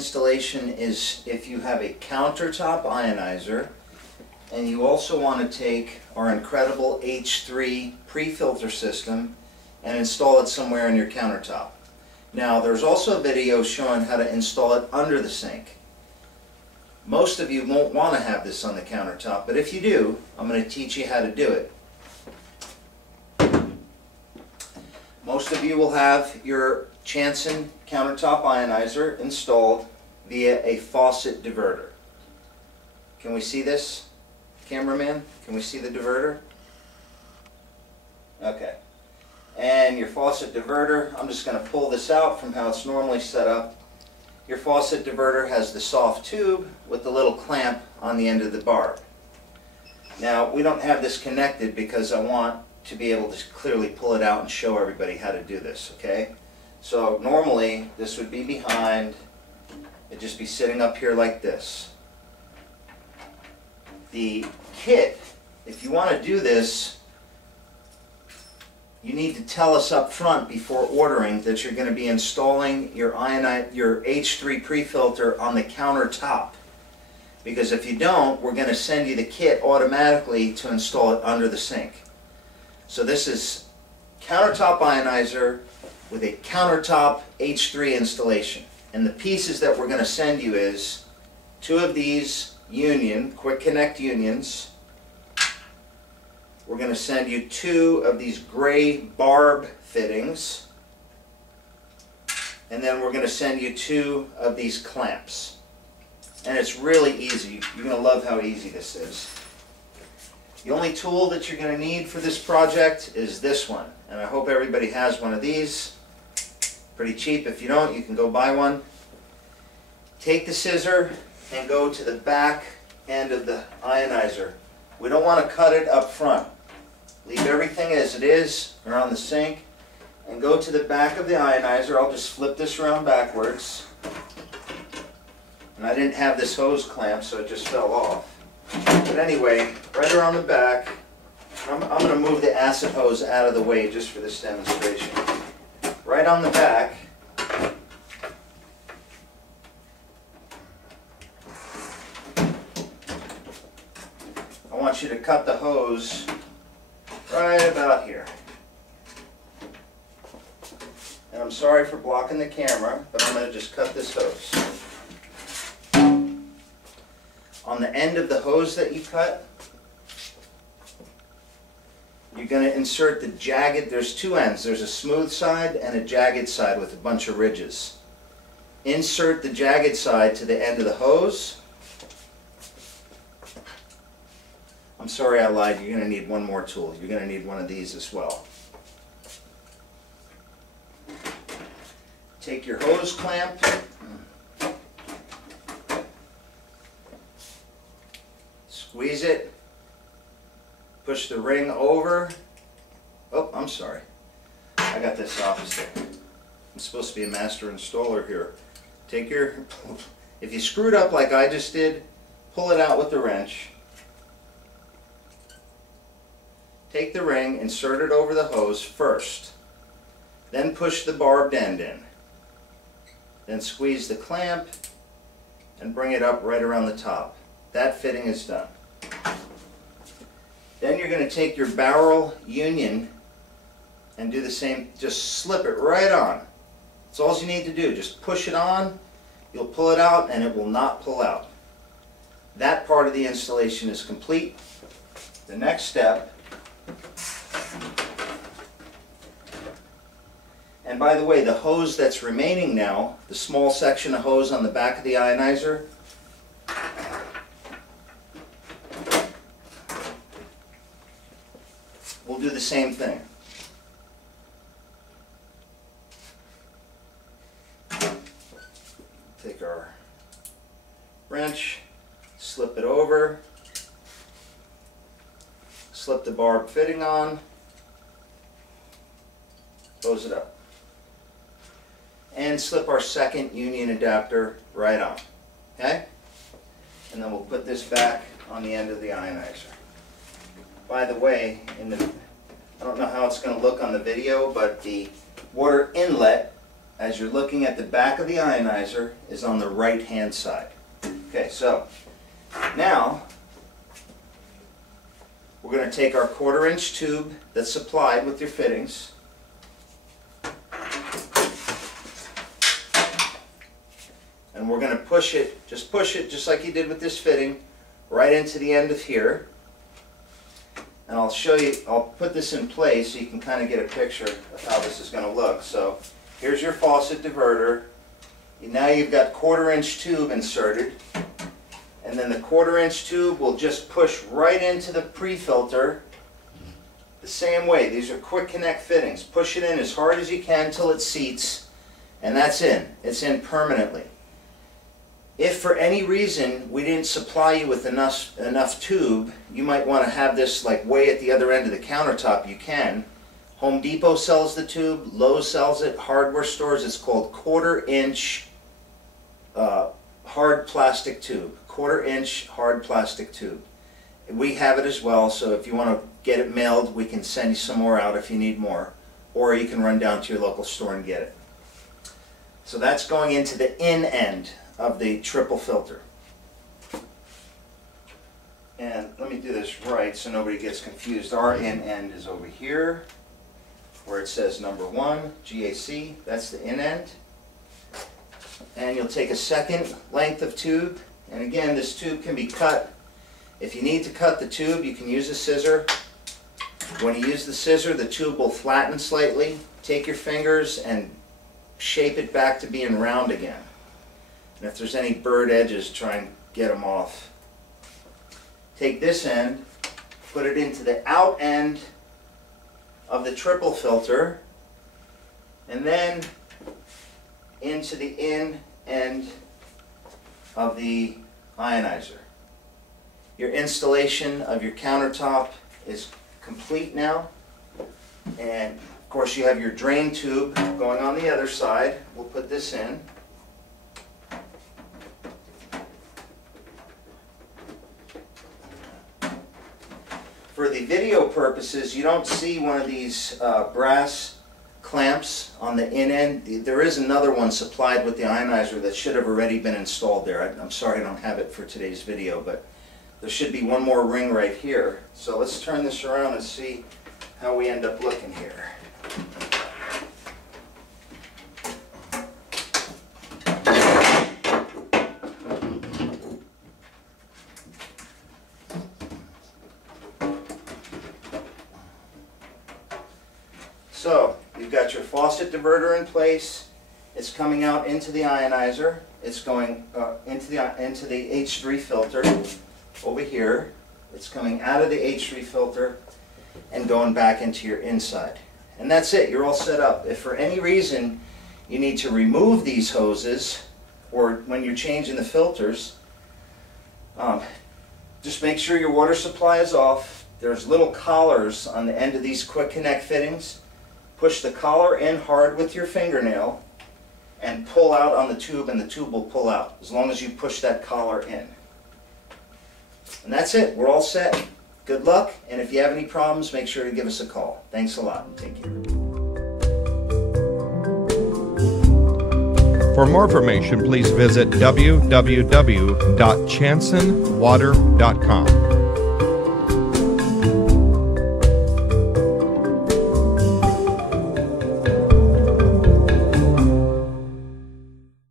installation is if you have a countertop ionizer and you also want to take our incredible H3 pre-filter system and install it somewhere in your countertop. Now, there's also a video showing how to install it under the sink. Most of you won't want to have this on the countertop, but if you do, I'm going to teach you how to do it. Most of you will have your Chanson countertop ionizer installed via a faucet diverter. Can we see this? Cameraman, can we see the diverter? Okay. And your faucet diverter, I'm just going to pull this out from how it's normally set up. Your faucet diverter has the soft tube with the little clamp on the end of the barb. Now, we don't have this connected because I want to be able to clearly pull it out and show everybody how to do this, okay? So normally this would be behind, it'd just be sitting up here like this. The kit, if you want to do this, you need to tell us up front before ordering that you're going to be installing your H3 pre-filter on the countertop. Because if you don't, we're going to send you the kit automatically to install it under the sink. So this is countertop ionizer with a countertop H3 installation. And the pieces that we're going to send you is 2 of these quick connect unions. We're going to send you 2 of these gray barb fittings. And then we're going to send you 2 of these clamps. And it's really easy. You're going to love how easy this is. The only tool that you're going to need for this project is this one. And I hope everybody has one of these. Pretty cheap. If you don't, you can go buy one. Take the scissor and go to the back end of the ionizer. We don't want to cut it up front. Leave everything as it is around the sink and go to the back of the ionizer. I'll just flip this around backwards. And I didn't have this hose clamp, so it just fell off. But anyway, right around the back, I'm going to move the acid hose out of the way just for this demonstration. Right on the back, I want you to cut the hose right about here. And I'm sorry for blocking the camera, but I'm going to just cut this hose. On the end of the hose that you cut, you're going to insert the jagged, there's 2 ends. There's a smooth side and a jagged side with a bunch of ridges. Insert the jagged side to the end of the hose. I'm sorry I lied, you're going to need one more tool. You're going to need one of these as well. Take your hose clamp, squeeze it, push the ring over. Oh, I'm sorry. I got this opposite. I'm supposed to be a master installer here. Take your, if you screwed up like I just did, pull it out with the wrench. Take the ring, insert it over the hose first. Then push the barbed end in. Then squeeze the clamp and bring it up right around the top. That fitting is done. Then you're going to take your barrel union and do the same, just slip it right on. That's all you need to do. Just push it on, you'll pull it out, and it will not pull out. That part of the installation is complete. The next step, and by the way, the hose that's remaining now, the small section of hose on the back of the ionizer, we'll do the same thing. Take our wrench, slip it over, slip the barb fitting on, close it up, and slip our second union adapter right on. Okay? And then we'll put this back on the end of the ionizer. By the way, I don't know how it's going to look on the video, but the water inlet as you're looking at the back of the ionizer, is on the right hand side. Okay, so now we're going to take our 1/4 inch tube that's supplied with your fittings, and we're going to push it, just like you did with this fitting, right into the end of here. And I'll show you, I'll put this in place so you can kind of get a picture of how this is going to look. So here's your faucet diverter. Now you've got 1/4 inch tube inserted, and then the 1/4 inch tube will just push right into the pre-filter the same way. These are quick connect fittings. Push it in as hard as you can till it seats, and that's in. It's in permanently. If for any reason we didn't supply you with enough tube, you might want to have this like way at the other end of the countertop. You can. Home Depot sells the tube, Lowe's sells it, hardware stores, it's called 1/4 inch hard plastic tube. 1/4 inch hard plastic tube. We have it as well, so if you want to get it mailed, we can send you some more out if you need more. Or you can run down to your local store and get it. So that's going into the in end of the triple filter. And let me do this right so nobody gets confused. Our in end is over here where it says number 1, GAC, that's the in end. And you'll take a second length of tube, and again this tube can be cut. If you need to cut the tube, you can use a scissor. When you use the scissor, the tube will flatten slightly. Take your fingers and shape it back to being round again. And if there's any burred edges, try and get them off. Take this end, put it into the out end of the triple filter, and then into the in end of the ionizer. Your installation of your countertop is complete now. And of course you have your drain tube going on the other side. We'll put this in. For the video purposes, you don't see one of these brass clamps on the in end. There is another one supplied with the ionizer that should have already been installed there. I'm sorry I don't have it for today's video, but there should be one more ring right here. So let's turn this around and see how we end up looking here. So you've got your faucet diverter in place. It's coming out into the ionizer. It's going into the H3 filter over here. It's coming out of the H3 filter and going back into your inside. And that's it. You're all set up. If for any reason you need to remove these hoses, or when you're changing the filters, just make sure your water supply is off. There's little collars on the end of these quick connect fittings. Push the collar in hard with your fingernail and pull out on the tube, and the tube will pull out as long as you push that collar in. And that's it. We're all set. Good luck, and if you have any problems, make sure to give us a call. Thanks a lot. Take care. For more information, please visit www.chansonwater.com.